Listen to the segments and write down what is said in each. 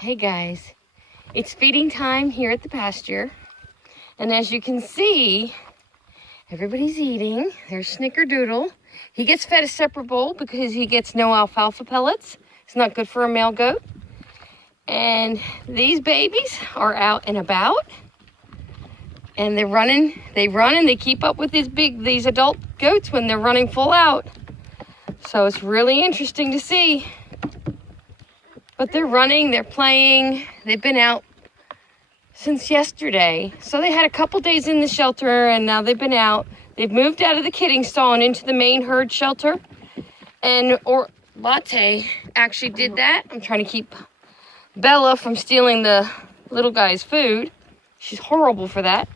Hey guys, it's feeding time here at the pasture. And as you can see, everybody's eating. There's Snickerdoodle. He gets fed a separate bowl because he gets no alfalfa pellets. It's not good for a male goat. And these babies are out and about. And they're running. They run and they keep up with these adult goats when they're running full out. So it's really interesting to see. But they're running, they're playing. They've been out since yesterday. So they had a couple days in the shelter and now they've been out. They've moved out of the kidding stall and into the main herd shelter. And Latte actually did that. I'm trying to keep Bella from stealing the little guy's food. She's horrible for that.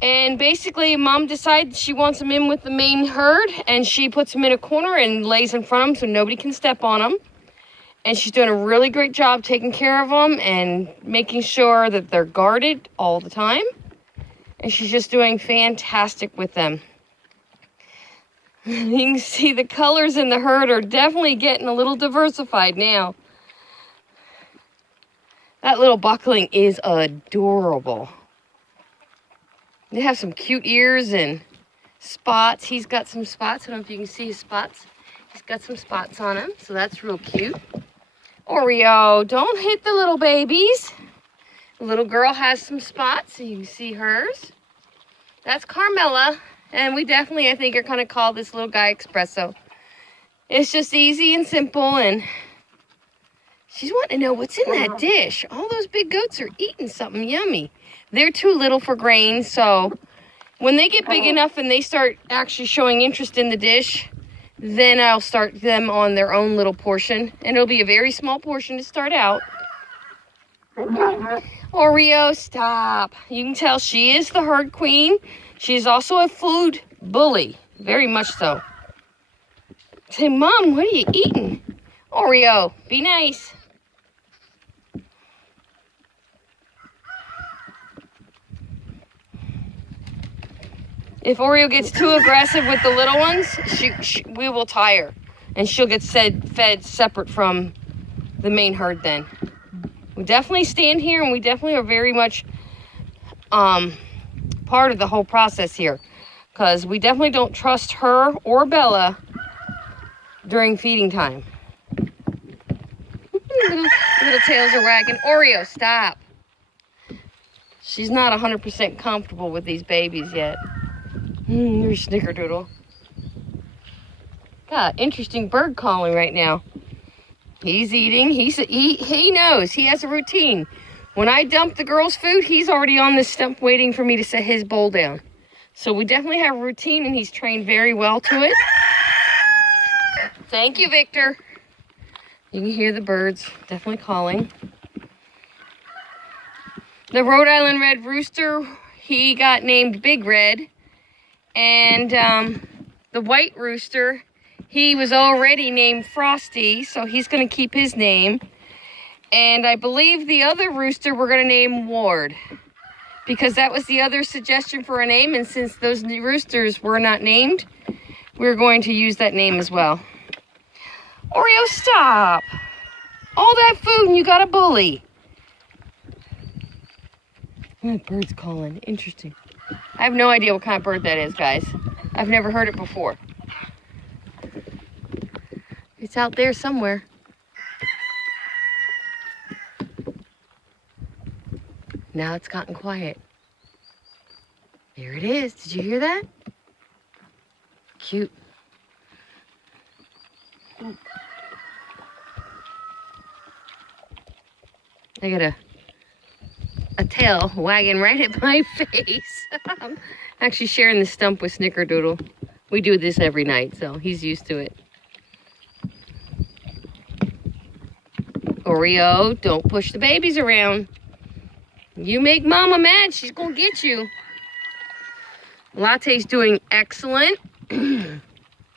And basically, Mom decides she wants them in with the main herd, and she puts them in a corner and lays in front of them so nobody can step on them. And she's doing a really great job taking care of them and making sure that they're guarded all the time. And she's just doing fantastic with them. You can see the colors in the herd are definitely getting a little diversified now. That little buckling is adorable. They have some cute ears and spots. He's got some spots. I don't know if you can see his spots. He's got some spots on him, so that's real cute. Oreo, don't hit the little babies. The little girl has some spots, so you can see hers. That's Carmela, and we definitely, I think, are going to call this little guy Espresso. It's just easy and simple, and she's wanting to know what's in that dish. All those big goats are eating something yummy. They're too little for grain, so when they get big enough and they start actually showing interest in the dish, then I'll start them on their own little portion. And it'll be a very small portion to start out. Oreo, stop. You can tell she is the herd queen. She's also a food bully, very much so. Say, Mom, what are you eating? Oreo, be nice. If Oreo gets too aggressive with the little ones, we will tie her. And she'll get fed separate from the main herd then. We definitely stand here and we definitely are very much part of the whole process here. Because we definitely don't trust her or Bella during feeding time. little tails are wagging. Oreo, stop. She's not 100% comfortable with these babies yet. There's Snickerdoodle. Got interesting bird calling right now. He's eating. He knows. He has a routine. When I dump the girl's food, he's already on this stump waiting for me to set his bowl down. So we definitely have a routine, and he's trained very well to it. Thank you, Victor. You can hear the birds definitely calling. The Rhode Island Red Rooster, he got named Big Red. And the White Rooster, he was already named Frosty, so he's going to keep his name. And I believe the other rooster we're going to name Ward, because that was the other suggestion for a name. And since those roosters were not named, we're going to use that name as well. Oreo, stop. All that food and you got a bully. That bird's calling. Interesting. I have no idea what kind of bird that is, guys. I've never heard it before. It's out there somewhere. Now it's gotten quiet. There it is. Did you hear that? Cute. I got a tail wagging right at my face. I'm actually sharing the stump with Snickerdoodle. We do this every night, so he's used to it. Oreo, don't push the babies around. You make Mama mad, she's gonna get you. Latte's doing excellent.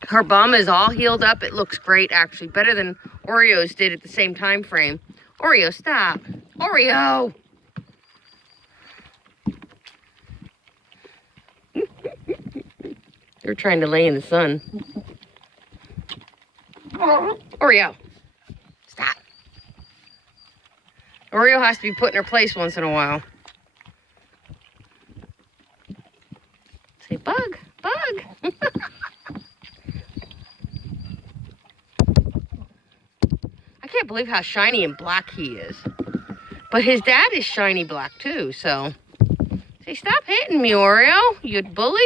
Her bum is all healed up. It looks great, actually. Better than Oreo's did at the same time frame. Oreo, stop. Oreo! They're trying to lay in the sun. Oreo, stop. Oreo has to be put in her place once in a while. Say, bug, bug. I can't believe how shiny and black he is. But his dad is shiny black too, so. Say, stop hitting me, Oreo, you bully.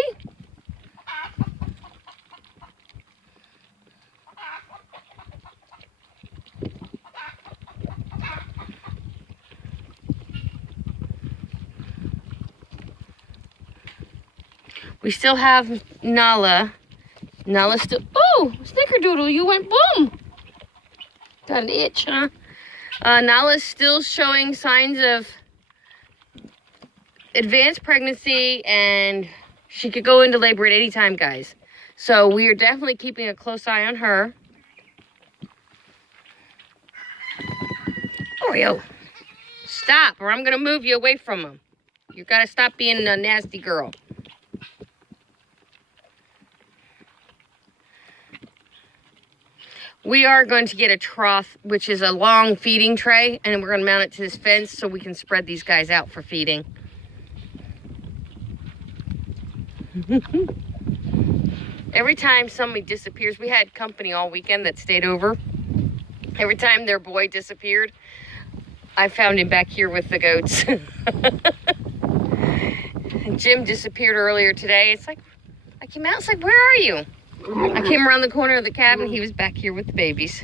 We still have Nala. Nala's still, oh, Snickerdoodle, you went boom. Got an itch, huh? Nala's still showing signs of advanced pregnancy, and she could go into labor at any time, guys. So we are definitely keeping a close eye on her. Oreo, stop, or I'm gonna move you away from him. You gotta stop being a nasty girl. We are going to get a trough, which is a long feeding tray, and we're going to mount it to this fence so we can spread these guys out for feeding. Every time somebody disappears, we had company all weekend that stayed over. Every time their boy disappeared, I found him back here with the goats. Jim disappeared earlier today. It's like, I came out, it's like, where are you? I came around the corner of the cabin, he was back here with the babies.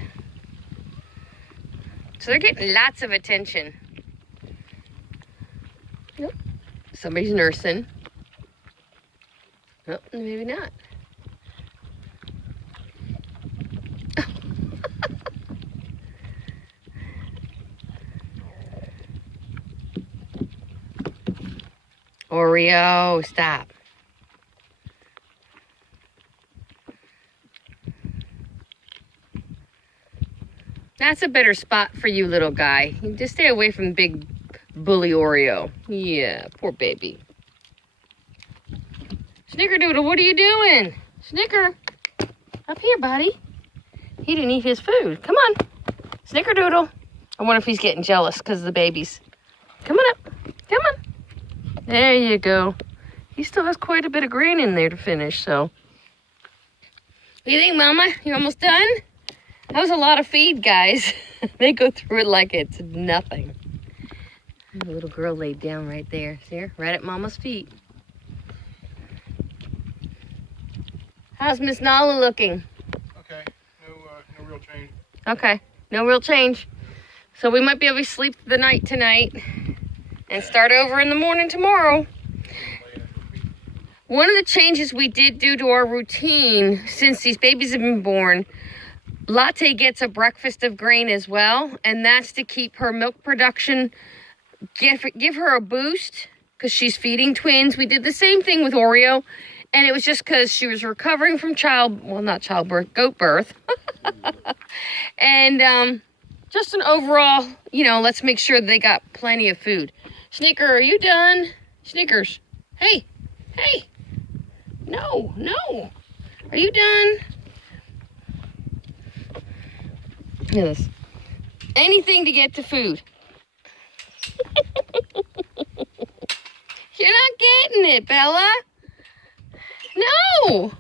So they're getting lots of attention. Nope. Somebody's nursing. Oh, maybe not. Oreo, stop. That's a better spot for you, little guy. You just stay away from big bully Oreo. Yeah, poor baby. Snickerdoodle, what are you doing? Snicker, up here, buddy. He didn't eat his food. Come on, Snickerdoodle. I wonder if he's getting jealous because of the babies. Come on up, come on. There you go. He still has quite a bit of grain in there to finish, so. What do you think, Mama? You almost done? That was a lot of feed, guys. They go through it like it's nothing. The little girl laid down right there. See her? Right at Mama's feet. How's Miss Nala looking? Okay. No real change. Okay. No real change. So we might be able to sleep the night tonight and start over in the morning tomorrow. One of the changes we did do to our routine since these babies have been born, Latte gets a breakfast of grain as well, and that's to keep her milk production, give her a boost, because she's feeding twins. We did the same thing with Oreo, and it was just because she was recovering from goat birth. And just an overall, let's make sure they got plenty of food. Snicker, are you done? Snickers, hey, no, are you done? Look at this. Anything to get to food. You're not getting it, Bella. No.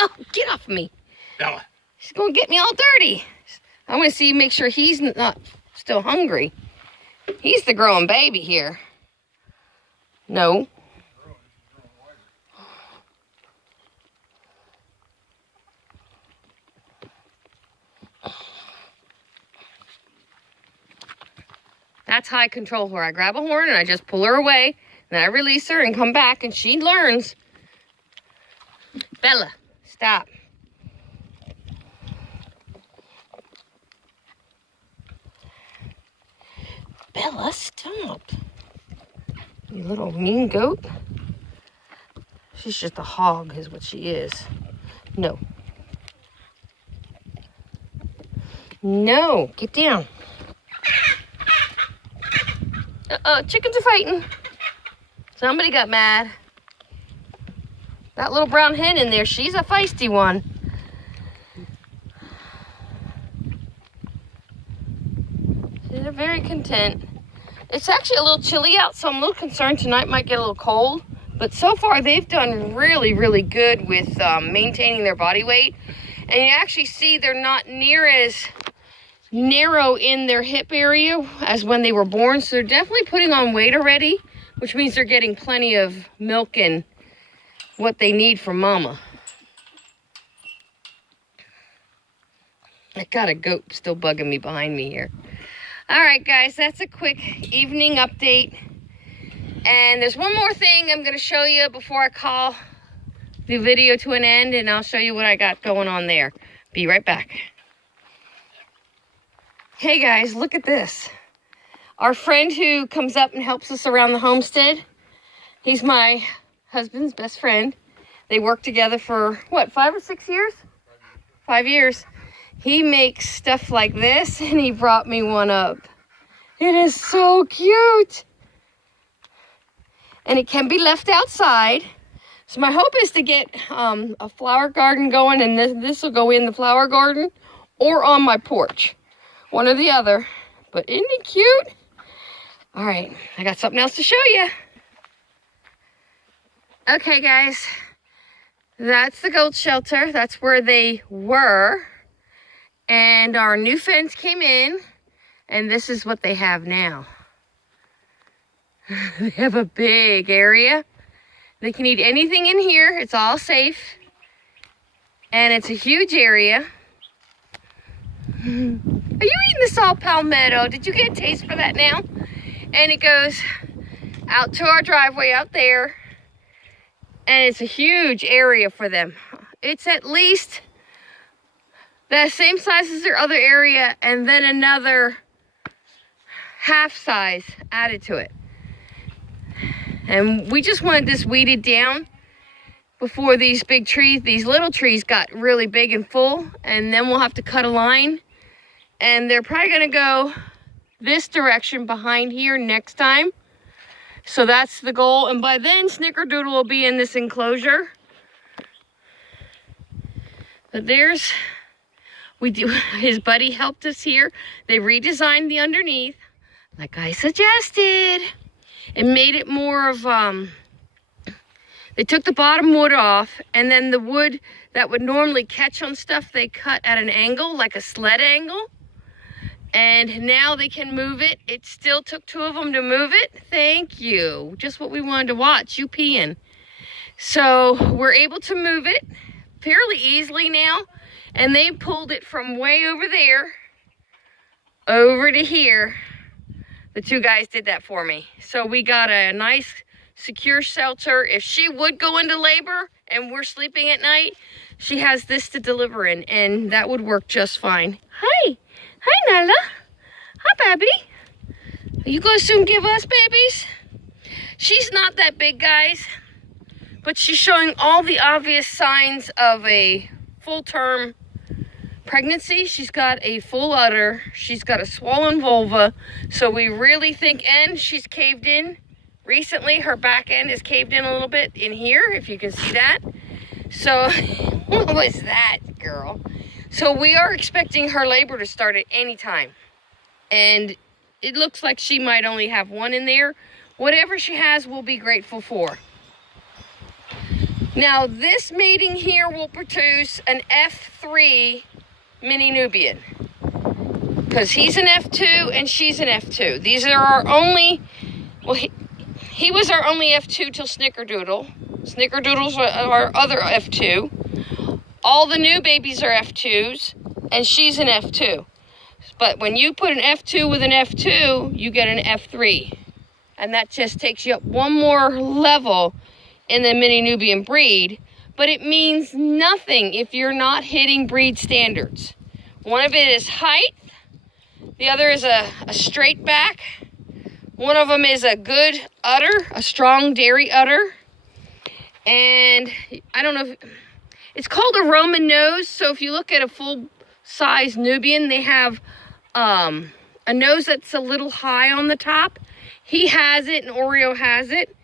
Oh, get off me. Bella. She's going to get me all dirty. I want to see, make sure he's not still hungry. He's the growing baby here. No. That's how I control her. I grab a horn and I just pull her away. Then I release her and come back and she learns. Bella, stop. Bella, stop. You little mean goat. She's just a hog is what she is. No. No, get down. Chickens are fighting. Somebody got mad. That little brown hen in there, she's a feisty one. They're very content. It's actually a little chilly out, so I'm a little concerned tonight might get a little cold. But so far, they've done really, really good with maintaining their body weight. And you actually see they're not near as narrow in their hip area as when they were born. So they're definitely putting on weight already, which means they're getting plenty of milk and what they need from mama. I got a goat still bugging me behind me here. All right, guys, that's a quick evening update. And there's one more thing I'm going to show you before I call the video to an end, and I'll show you what I got going on there. Be right back. Hey, guys, look at this. Our friend who comes up and helps us around the homestead, he's my husband's best friend. They worked together for, what, 5 or 6 years? 5 years. He makes stuff like this, and he brought me one up. It is so cute. And it can be left outside. So my hope is to get a flower garden going, and this will go in the flower garden or on my porch. One or the other. But isn't it cute? All right, I got something else to show you. Okay, guys. That's the goat shelter. That's where they were. And our new fence came in, and this is what they have now. They have a big area. They can eat anything in here. It's all safe. And it's a huge area. Are you eating the salt palmetto? Did you get a taste for that now? And it goes out to our driveway out there. And it's a huge area for them. It's at least the same size as their other area, and then another half size added to it. And we just wanted this weeded down before these big trees, these little trees got really big and full, and then we'll have to cut a line. And they're probably gonna go this direction behind here next time. So that's the goal. And by then, Snickerdoodle will be in this enclosure. But there's, his buddy helped us here. They redesigned the underneath, like I suggested, and made it more of, they took the bottom wood off, and then the wood that would normally catch on stuff, they cut at an angle, like a sled angle. And now they can move it. It still took 2 of them to move it. Thank you. Just what we wanted to watch, you peeing. So we're able to move it fairly easily now. And they pulled it from way over there over to here. The 2 guys did that for me. So we got a nice secure shelter. If she would go into labor and we're sleeping at night, she has this to deliver in, and that would work just fine. Hi. Hi, Nala. Hi, baby. Are you going to soon give us babies? She's not that big, guys, but she's showing all the obvious signs of a full-term pregnancy. She's got a full udder. She's got a swollen vulva. So we really think, and she's caved in. Recently, her back end is caved in a little bit in here, if you can see that. So, what was that, girl? So we are expecting her labor to start at any time. And it looks like she might only have 1 in there. Whatever she has, we'll be grateful for. Now, this mating here will produce an F3 mini Nubian. Because he's an F2 and she's an F2. These are our only, well, he was our only F2 till Snickerdoodle. Snickerdoodle's our other F2. All the new babies are F2s, and she's an F2. But when you put an F2 with an F2, you get an F3. And that just takes you up 1 more level in the mini Nubian breed. But it means nothing if you're not hitting breed standards. One of it is height. The other is a straight back. One of them is a good udder, a strong dairy udder. And I don't know if... It's called a Roman nose. So if you look at a full-size Nubian, they have a nose that's a little high on the top. He has it and Oreo has it.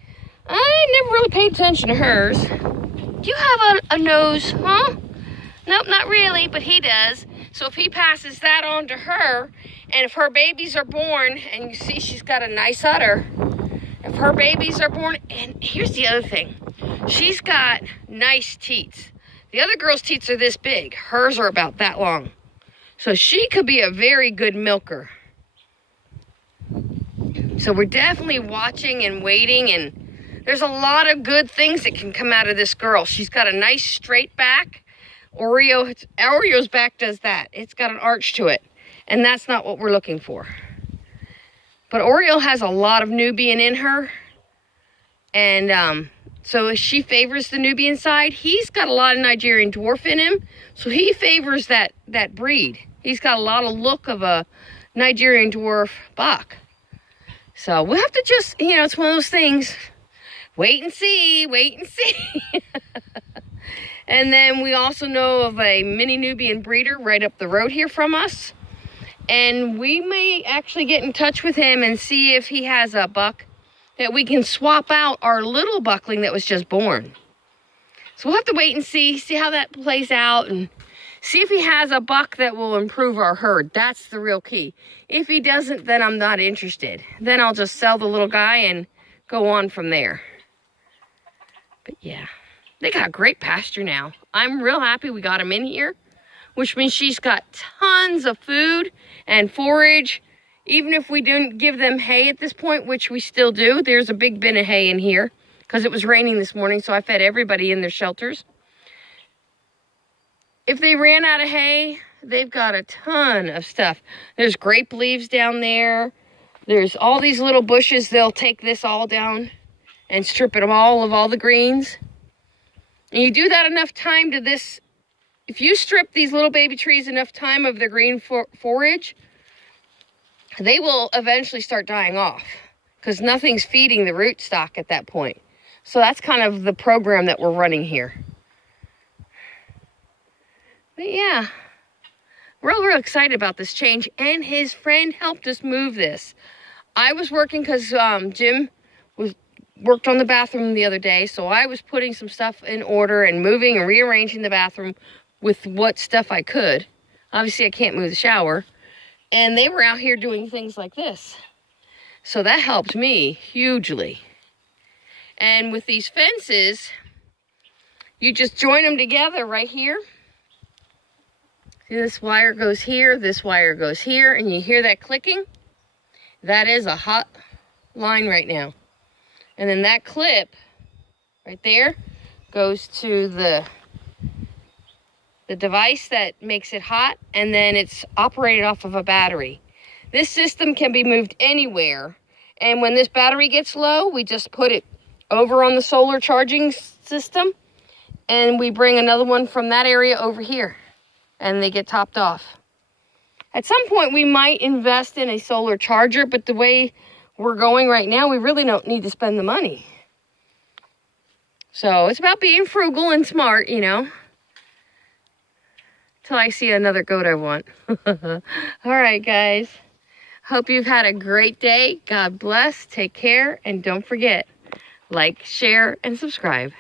I never really paid attention to hers. Do you have a nose, huh? Nope, not really, but he does. So if he passes that on to her, and if her babies are born, and you see she's got a nice udder, if her babies are born, and here's the other thing, she's got nice teats. The other girl's teats are this big. Hers are about that long. So she could be a very good milker. So we're definitely watching and waiting, and there's a lot of good things that can come out of this girl. She's got a nice straight back. Oreo's back does that. It's got an arch to it, and that's not what we're looking for. But Oreo has a lot of Nubian in her, and so she favors the Nubian side. He's got a lot of Nigerian dwarf in him, so he favors that breed. He's got a lot of look of a Nigerian dwarf buck. So we'll have to just, you know, it's one of those things. Wait and see, wait and see. And then we also know of a mini Nubian breeder right up the road here from us. And we may actually get in touch with him and see if he has a buck that we can swap out our little buckling that was just born. So we'll have to wait and see how that plays out, and see if he has a buck that will improve our herd. That's the real key. If he doesn't, then I'm not interested. Then I'll just sell the little guy and go on from there. But yeah, they got a great pasture now. I'm real happy we got him in here, which means she's got tons of food and forage. Even if we didn't give them hay at this point, which we still do, there's a big bin of hay in here because it was raining this morning, so I fed everybody in their shelters. If they ran out of hay, they've got a ton of stuff. There's grape leaves down there. There's all these little bushes. They'll take this all down and strip it of all the greens. And you do that enough time to this. If you strip these little baby trees enough time of their green forage, they will eventually start dying off because nothing's feeding the root stock at that point. So that's kind of the program that we're running here. But yeah, real excited about this change, and his friend helped us move this. I was working because Jim worked on the bathroom the other day, so I was putting some stuff in order and moving and rearranging the bathroom with what stuff I could. Obviously, I can't move the shower, and they were out here doing things like this. So that helped me hugely. And with these fences, you just join them together right here. This wire goes here, this wire goes here, and you hear that clicking? That is a hot line right now. And then that clip right there goes to the device that makes it hot, and then it's operated off of a battery. This system can be moved anywhere, and when this battery gets low, we just put it over on the solar charging system, and we bring another one from that area over here, and they get topped off. At some point, we might invest in a solar charger, but the way we're going right now, we really don't need to spend the money. So it's about being frugal and smart, you know, till I see another goat I want. All right, guys. Hope you've had a great day. God bless. Take care. And don't forget, like, share, and subscribe.